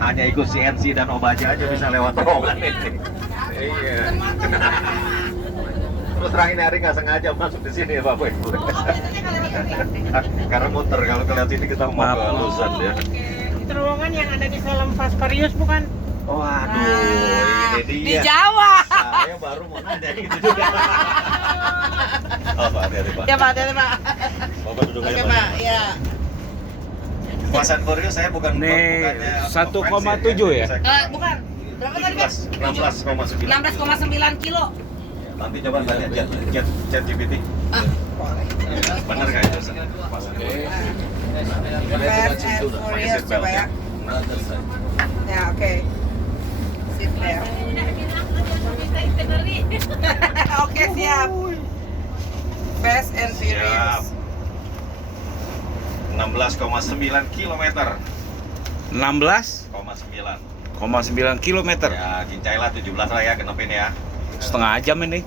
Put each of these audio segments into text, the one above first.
hanya ikut CNC dan Obaja aja bisa lewat terowongan ini. Iya. Terus terang ini hari nggak sengaja masuk di sini Bapak Ibu. Karena muter, kalau kelihatan sini kita mau ke Lusan ya. Terowongan yang ada di film Fast Furious bukan? Waduh, ini dia. Di Jawa. Saya baru mau nanya gitu juga. Oh Pak, hati-hati Pak. Ya Pak, hati-hati Pak. Bapak duduk aja Oke Pak, ya. Fast and Furious saya bukan Nih, bukannya 1,7 ya? Bukan. Berapa tadi Pak? 16,9. 16,9 kilo. Nanti coba tanya chat GPT. Benar nggak itu? Fast and Furious. Fast and Furious coba ya. Ya, oke. Seat belt. Oke, siap. Fast and Furious. 16,9 kilometer. 16,9 kilometer. Ya, kincailah 17 lah ya, genepin ya. Setengah jam ini.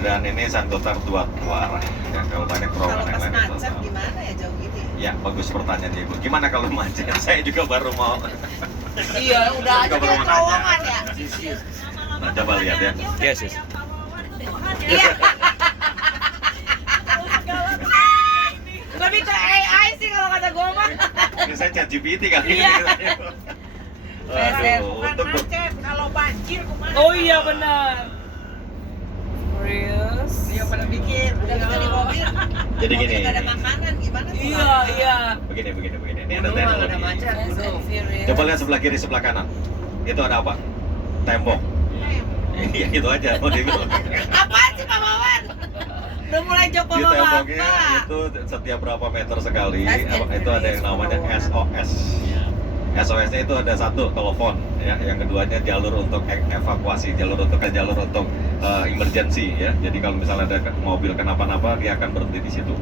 Dan ini Sandotar 2 arah. Ya, kalau banyak Kalau terowongan pas yang lain macet itu. gimana ya jauh gitu ya? Ya, bagus pertanyaan Ibu. Gimana kalau macet? Saya juga baru mau. Iya, udah aja Juga baru kayak mau terowongan nanya. ya. Nah, coba lihat ya. Yes, yes. Iya. Lebih ke AI sih kalau kata gue mah. Ini saya chat GPT kali ini. Iya. Waduh, untuk Macet, kalau banjir kemana? Oh iya benar. Furious. Iya pada bikin. Udah kita di mobil. Jadi gini. Nggak ada makanan gimana? Iya, iya. Begini. Ini ada teknologi. Fast and Furious. Coba lihat sebelah kiri, sebelah kanan. Itu ada apa? Tembok. Iya, itu aja mau dibilang. Apaan sih Pak Wawan? Udah mulai Joko Di bawa temboknya apa? itu setiap berapa meter sekali Fast and itu ada yang namanya SOS. SOS-nya itu ada satu telepon ya, yang keduanya jalur untuk evakuasi, jalur untuk emergency ya. Jadi kalau misalnya ada mobil kenapa-napa dia akan berhenti di situ.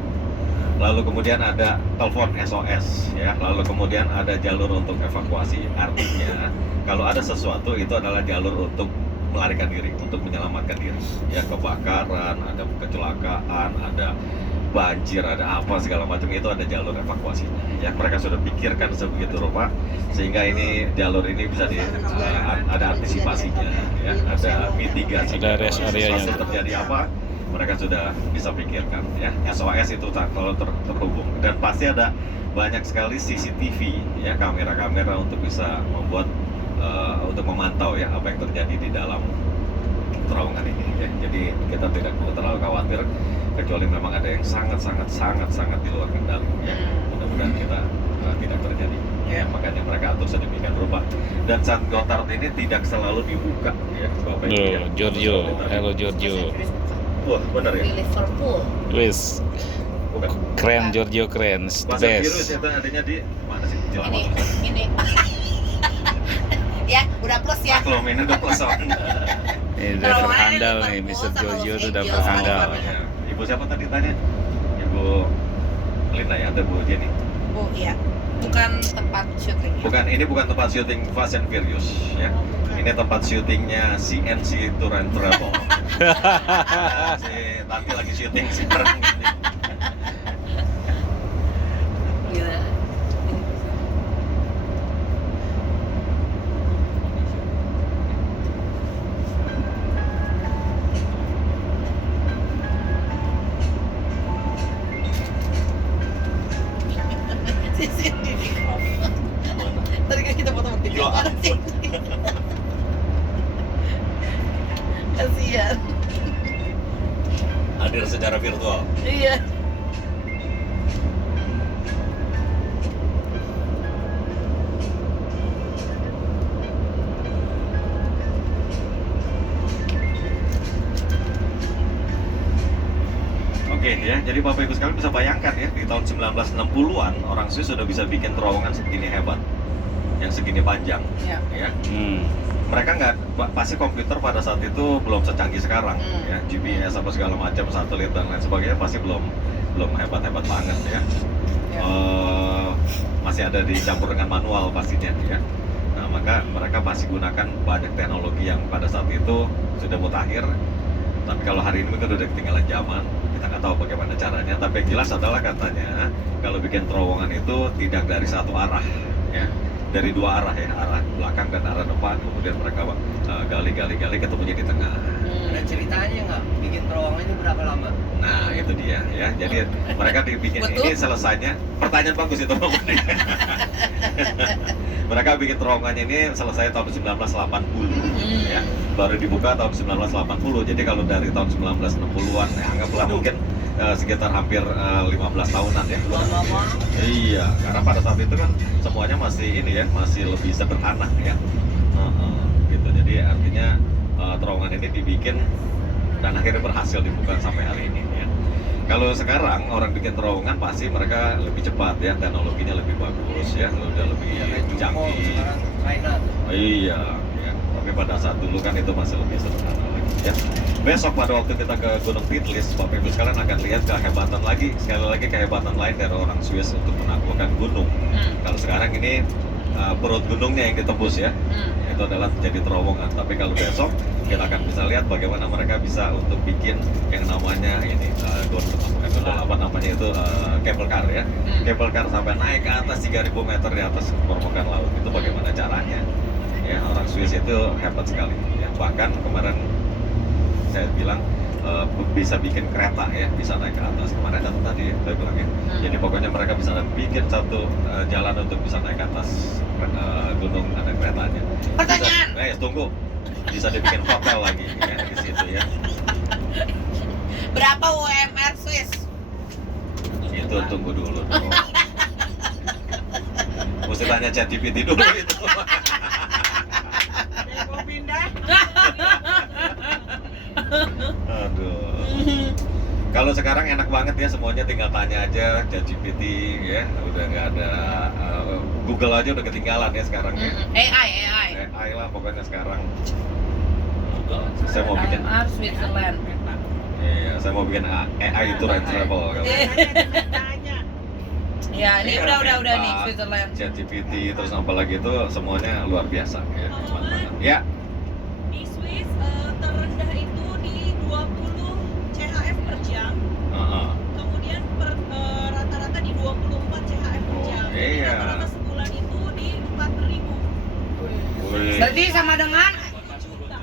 Lalu kemudian ada telepon SOS ya, lalu kemudian ada jalur untuk evakuasi. Artinya kalau ada sesuatu itu adalah jalur untuk melarikan diri, untuk menyelamatkan diri. Ya, kebakaran, ada kecelakaan, ada banjir, ada apa segala macam, itu ada jalur evakuasinya. Ya, mereka sudah pikirkan sebegitu rupa sehingga ini jalur ini bisa ada antisipasinya ya, ada mitigasi. Ada rest area-nya. Sesuatu terjadi apa, mereka sudah bisa pikirkan ya. SOS itu kalau terhubung, dan pasti ada banyak sekali CCTV ya, kamera-kamera untuk bisa membuat untuk memantau ya apa yang terjadi di dalam terowongan ini ya. Jadi kita tidak perlu terlalu khawatir kecuali memang ada yang sangat di luar kendali ya. Mudah-mudahan kita tidak terjadi ya. Makanya mereka atur sedemikian rupa. Dan San Gotthard ini tidak selalu dibuka ya, Bapak Ibu ya. Giorgio, hello Giorgio. Wah, benar ya? Di Liverpool. Wis, Bukan. keren Giorgio, keren, the Bahasa virus best. itu adanya di mana sih? Jelas. Ini. Ya, udah plus ya. Maklum, ini udah pesan. Ini driver handal nih, Mr. Giorgio itu driver handal. Ya. Ibu siapa tadi tanya? Ibu Lina ya, atau Bu Jenny? Oh iya. Bukan tempat syuting. Bukan, ini bukan tempat syuting Fast and Furious ya. Ini tempat syutingnya CNC Tour and Travel. Si Tati lagi syuting sekarang. Gila. Tadi kan kita foto Ya ampun. Kasihan. Hadir secara virtual. Iya. Oke ya, jadi Bapak Ibu sekalian bisa bayangkan ya, di tahun 1960-an orang Swiss sudah bisa bikin terowongan segini hebat, yang segini panjang Iya. ya. Hmm. Mereka pasti komputer pada saat itu belum secanggih sekarang ya, GPS apa segala macam, satelit dan lain sebagainya pasti belum hebat-hebat banget ya. Ya. Masih ada dicampur dengan manual pastinya ya. Nah, maka mereka pasti gunakan banyak teknologi yang pada saat itu sudah mutakhir. Tapi kalau hari ini kan udah ketinggalan zaman kita nggak tahu bagaimana caranya, tapi yang jelas adalah katanya kalau bikin terowongan itu tidak dari satu arah, ya, dari dua arah ya, arah belakang dan arah depan, kemudian mereka gali ketemunya di tengah. Ada ceritanya nggak? Bikin terowongan ini berapa lama? Nah itu dia ya, jadi mereka dibikin ini selesainya, pertanyaan bagus itu Bang Budi. Mereka bikin terowongannya ini selesai tahun 1980 ya, baru dibuka tahun 1980. Jadi kalau dari tahun 1960-an ya, anggaplah mungkin sekitar hampir 15 tahunan ya. Lama. Iya, karena pada saat itu kan semuanya masih ini ya, masih lebih sederhana ya. Gitu. Jadi artinya terowongan ini dibikin dan akhirnya berhasil dibuka sampai hari ini ya. Kalau sekarang orang bikin terowongan pasti mereka lebih cepat ya, teknologinya lebih bagus ya, udah lebih canggih. Sekarang China. Iya, ya. Tapi pada saat dulu kan itu masih lebih sederhana lagi ya. Besok pada waktu kita ke Gunung Titlis, Bapak Ibu sekalian akan lihat kehebatan lagi, sekali lagi kehebatan lain dari orang Swiss untuk menaklukkan gunung. Kalau sekarang ini perut gunungnya yang ditembus ya, itu adalah jadi terowongan. Tapi kalau besok kita akan bisa lihat bagaimana mereka bisa untuk bikin yang namanya ini apa namanya itu cable car ya, cable car sampai naik ke atas 3.000 meter di atas permukaan laut. Itu bagaimana caranya? Ya, orang Swiss itu hebat sekali. Ya, bahkan kemarin saya bilang bisa bikin kereta ya, bisa naik ke atas. Kemarin datang tadi saya bilang ya. Jadi pokoknya mereka bisa bikin satu jalan untuk bisa naik ke atas gunung, ada keretanya. Pertanyaan. Tunggu, bisa dibikin hotel lagi ya di situ ya. Berapa UMR Swiss? Itu tunggu dulu dong. Mesti tanya ChatGPT dulu itu. Mau pindah. Aduh. Kalau sekarang enak banget ya, semuanya tinggal tanya aja ChatGPT ya, udah nggak ada Google aja udah ketinggalan ya sekarang ya. AI lah pokoknya sekarang. Saya mau bikin Switzerland. Iya, saya mau bikin AI tour and travel kalau Tanya. Ya, ini Iya, udah nih Meta, Switzerland. ChatGPT terus apalagi itu semuanya luar biasa ya. Ya, Di Swiss terendah itu di 20 CHF per jam, kemudian rata-rata di 24 CHF per jam. Oh, iya. Rata-rata sebulan itu di 4.000 wih, Berarti sama dengan juta.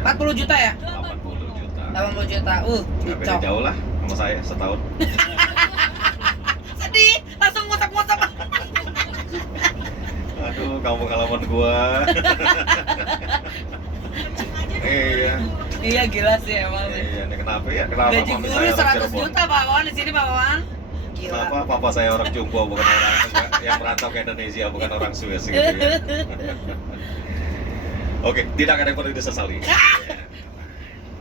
40 juta ya? 80 juta. 80 juta. Nggak beda Cocok. jauh lah sama saya setahun. Sedih, langsung ngutap-ngutap. Aduh, kamu pengalaman gua. Iya. Iya gila sih emang sih. Iya, ini kenapa ya? Kenapa Gaji mami guru saya orang 100 Cirebon? juta Pak Wawan di sini Pak Wawan. Gila. Kenapa papa saya orang Jumbo bukan orang yang merantau ke Indonesia, bukan orang Swiss gitu ya. Oke, tidak ada yang perlu disesali.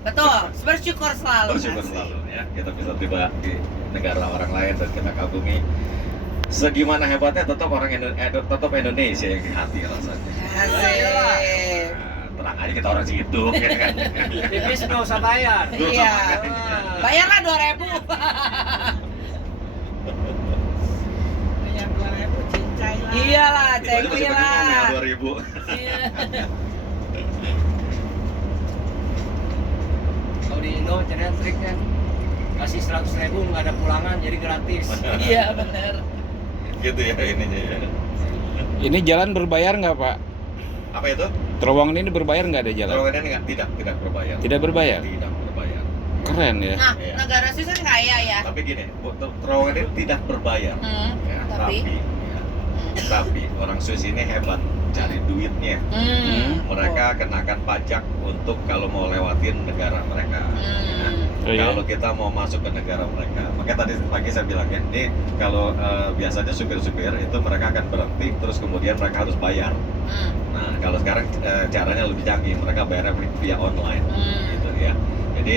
Betul, bersyukur selalu. Bersyukur Asik. selalu ya, kita bisa tiba di negara orang lain dan kita kagumi. Segimana hebatnya tetap tetap Indonesia yang di hati rasanya. Asik. Nah, tenang aja kita orang situ ya kan. Pipis nggak usah bayar. Iya. Bayarlah 2.000. Yang 2.000 cincai lah. Iyalah, Itu aja masih cengkih pengen ngomel lah. 2000. Iya. Kalau di Indo caranya triknya kasih 100.000 nggak ada pulangan jadi gratis. Iya benar. Gitu ya ininya ya. Ini jalan berbayar nggak Pak? Apa itu? Terowongan ini berbayar nggak ada jalan? Terowongan ini tidak berbayar. Tidak berbayar? Tidak berbayar. Keren ya. Nah, Iya. negara Swiss kan kaya ya. Tapi gini, terowongan ini tidak berbayar. Ya, Tapi? tapi orang Swiss ini hebat cari duitnya. Mereka kenakan pajak untuk kalau mau lewatin negara mereka. Ya. Oh, iya? Kalau kita mau masuk ke negara mereka, makanya tadi pagi saya bilang ya, ini kalau biasanya supir-supir itu mereka akan berhenti, terus kemudian mereka harus bayar. Nah, kalau sekarang caranya lebih canggih, mereka bayarnya via online, gitu ya. Jadi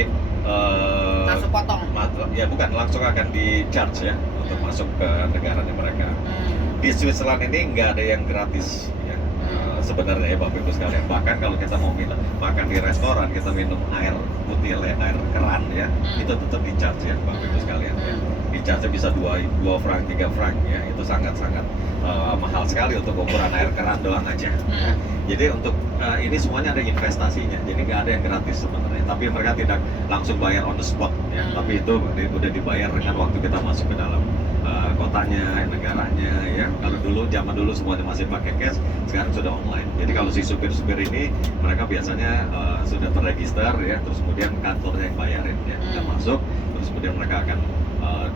Langsung potong. ya bukan langsung akan di charge ya untuk masuk ke negaranya mereka. Di Switzerland ini nggak ada yang gratis ya. Sebenarnya ya Bapak Ibu sekalian, bahkan kalau kita mau makan di restoran, kita minum air putih, air keran ya, itu tetap di charge ya Bapak Ibu sekalian ya. Di dicasnya bisa 2 frank, 3 frank ya. Itu sangat-sangat mahal sekali untuk ukuran air keran doang aja. Ya. Jadi untuk ini semuanya ada investasinya. Jadi nggak ada yang gratis sebenarnya. Tapi mereka tidak langsung bayar on the spot ya. Tapi itu udah dibayar dengan waktu kita masuk ke dalam kotanya, negaranya ya. Kalau zaman dulu semuanya masih pakai cash, sekarang sudah online. Jadi kalau si supir-supir ini mereka biasanya sudah terregister ya, terus kemudian kantornya yang bayarin ya, yang masuk, terus kemudian mereka akan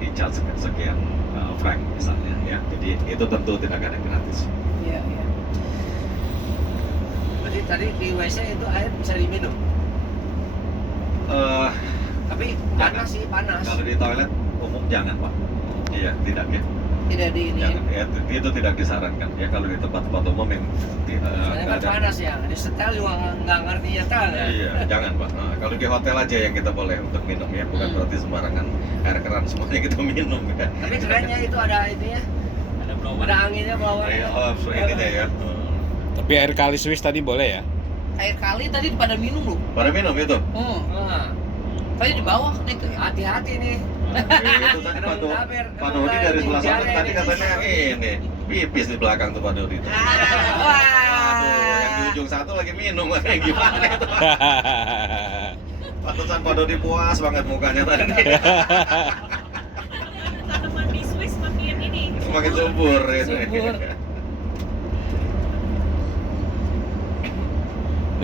di-charge sekian frank misalnya ya. Jadi itu tentu tidak ada yang gratis. Iya, iya. Berarti tadi di WC itu air bisa diminum. Tapi panas sih, panas. Kalau di toilet umum jangan Pak. Iya, tidak ya. Tidak di ini. Jangan, ya, itu tidak disarankan ya kalau di tempat-tempat umum yang Soalnya kan panas ya, di setel juga nggak ngerti nyetel ya. Iya, jangan Pak. Nah, kalau di hotel aja yang kita boleh untuk minum ya, bukan berarti sembarangan air keran semuanya kita minum ya. Tapi kerennya itu ada ininya, ada anginnya blower. Iya, ininya ya. Tapi air kali Swiss tadi boleh ya? Air kali tadi pada minum loh. Pada minum itu. Nah, Tadi di bawah kan itu ya. hati-hati nih. Itu tadi Pak Dodi dari sebelah sana tadi katanya ini pipis di belakang tuh Pak Dodi. Aduh, yang di ujung satu lagi minum kayak gimana itu. Pantesan Pak Dodi puas banget mukanya tadi. Tanaman di Swiss makin ini. Semakin subur ini. Subur.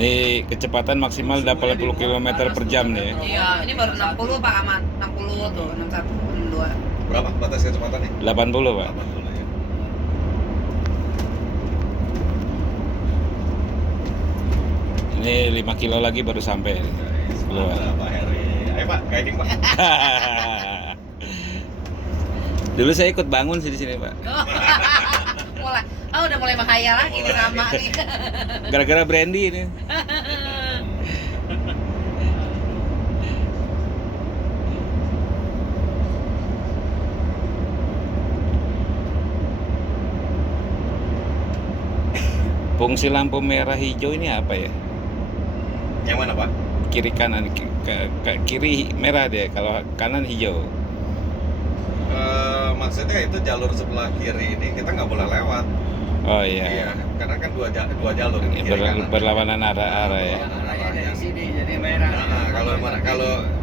Ini kecepatan maksimal 80 km per jam nih. Iya, ini baru 60 Pak Ahmad. 60 tuh, 61, 62. Berapa batas kecepatannya? 80 Pak. 80 ya. Ini 5 kilo lagi baru sampai. Keluar. Pak Heri. Ayo Pak, guiding Pak. Dulu saya ikut bangun sih di sini Pak. Udah mulai menghayal lagi nih sama nih. Gara-gara Brandy ini. Fungsi lampu merah hijau ini apa ya? Yang mana Pak? Kiri kanan kiri merah deh, kalau kanan hijau. Maksudnya itu jalur sebelah kiri ini kita nggak boleh lewat. Oh Iya, iya. karena kan dua jalur ini kiri kanan. Berlawanan arah ya. Arahnya dari sini jadi merah. Nah, kalau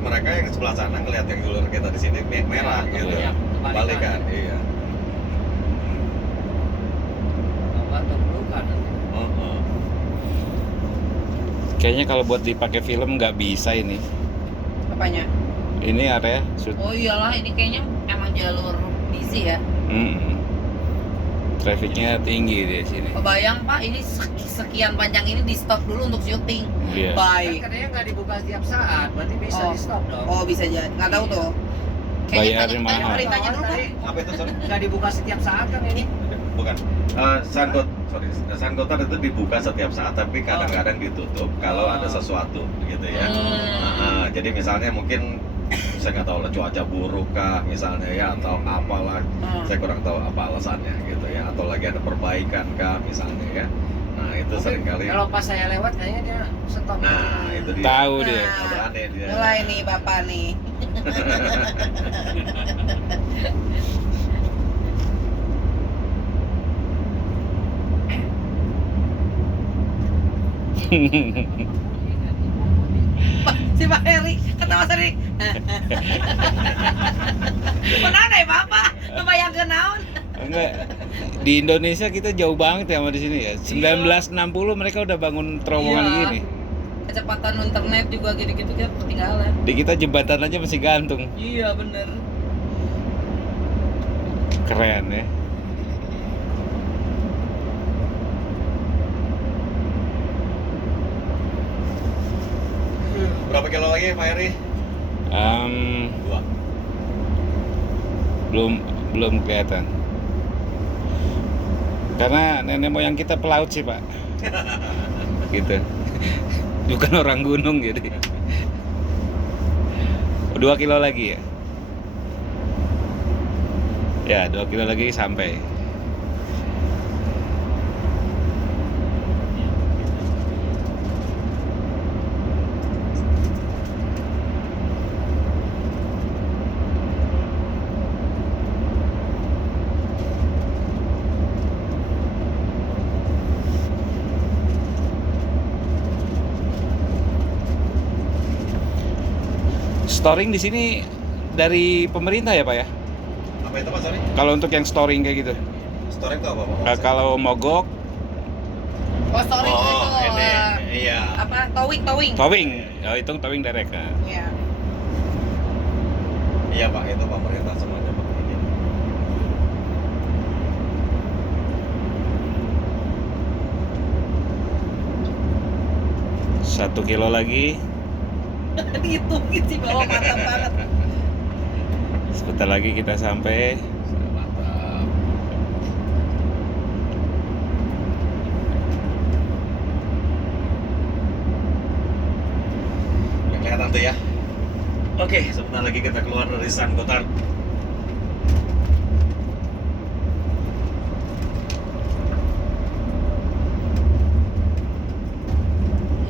mereka yang sebelah sana ngelihat yang jalur kita di sini merah gitu. Iya, Balik kan, iya. Apa tuh bukan? Kayaknya kalau buat dipakai film nggak bisa ini. Apanya? Ini area shoot. Oh iyalah, ini kayaknya emang jalur busy ya. Trafiknya tinggi di sini. Kebayang Pak, ini sekian panjang ini di stop dulu untuk syuting. Iya. Baik. Kan katanya nggak dibuka setiap saat, berarti bisa Oh. di stop dong. Oh bisa jadi, nggak tahu tuh. Bayarnya tanya mahal. perintahnya dulu Pak. Apa itu sorry? Nggak dibuka setiap saat kan ini? Bukan. Sun Gothard itu dibuka setiap saat, tapi kadang-kadang ditutup kalau ada sesuatu, gitu ya. Jadi misalnya mungkin saya nggak tahu lah cuaca buruk kah misalnya ya, atau apalah, saya kurang tahu apa alasannya gitu ya, atau lagi ada perbaikan kah misalnya ya. Nah itu Mungkin seringkali. kalau pas saya lewat kayaknya dia stop. Nah itu dia. Tahu dia. Berani dia. Mulai nih Bapak nih. Si Pak Heri ketawa sendiri. Mana ya Bapak? Membayangkan naon? Enggak. Di Indonesia kita jauh banget ya sama di sini ya. 1960 mereka udah bangun terowongan Iya. gini. Kecepatan internet juga gitu-gitu kita ketinggalan. Di kita jembatan aja masih gantung. Iya bener. Keren ya. Berapa kilo lagi Pak Heri? 2. Belum kelihatan. Karena nenek moyang kita pelaut sih Pak. Gitu. Bukan orang gunung jadi. 2 kilo lagi ya. Ya 2 kilo lagi sampai. Storing di sini dari pemerintah ya Pak ya? Apa itu Pak, sorry? Kalau untuk yang storing kayak gitu. Storing itu apa Pak? Kalau mogok, Oh, sorry itu. ini, iya. Apa? Towing. towing. Oh, itu towing direct. Nah. Iya. Iya Pak, itu pemerintah semuanya Pak. Ini. 1 kilo lagi. Dihitungin sih bawa mantap banget. Sebentar lagi kita sampai. Mantap. Udah kelihatan tuh ya. Oke, sebentar lagi kita keluar dari San Gotthard.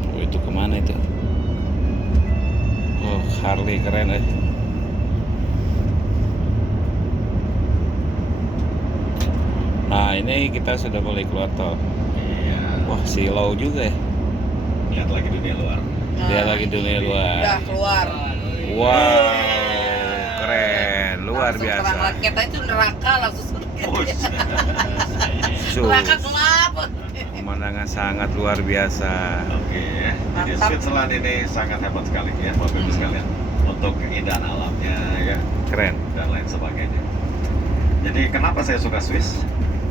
Oh, itu kemana itu? Oh, Harley keren eh. Nah, ini kita sudah boleh keluar tol. Iya. Wah, silau juga ya. Lihat lagi dunia luar. Dia lagi dunia luar. Udah keluar. Wow, keren, luar Langsung biasa. terang lagi. Kita itu neraka langsung surga. Push. Sus, Neraka gelap. pemandangan sangat luar biasa. Oke, jadi Mantap. Switzerland ini sangat hebat sekali ya, Bapak Ibu sekalian, untuk keindahan alamnya ya Keren. dan lain sebagainya. Jadi kenapa saya suka Swiss?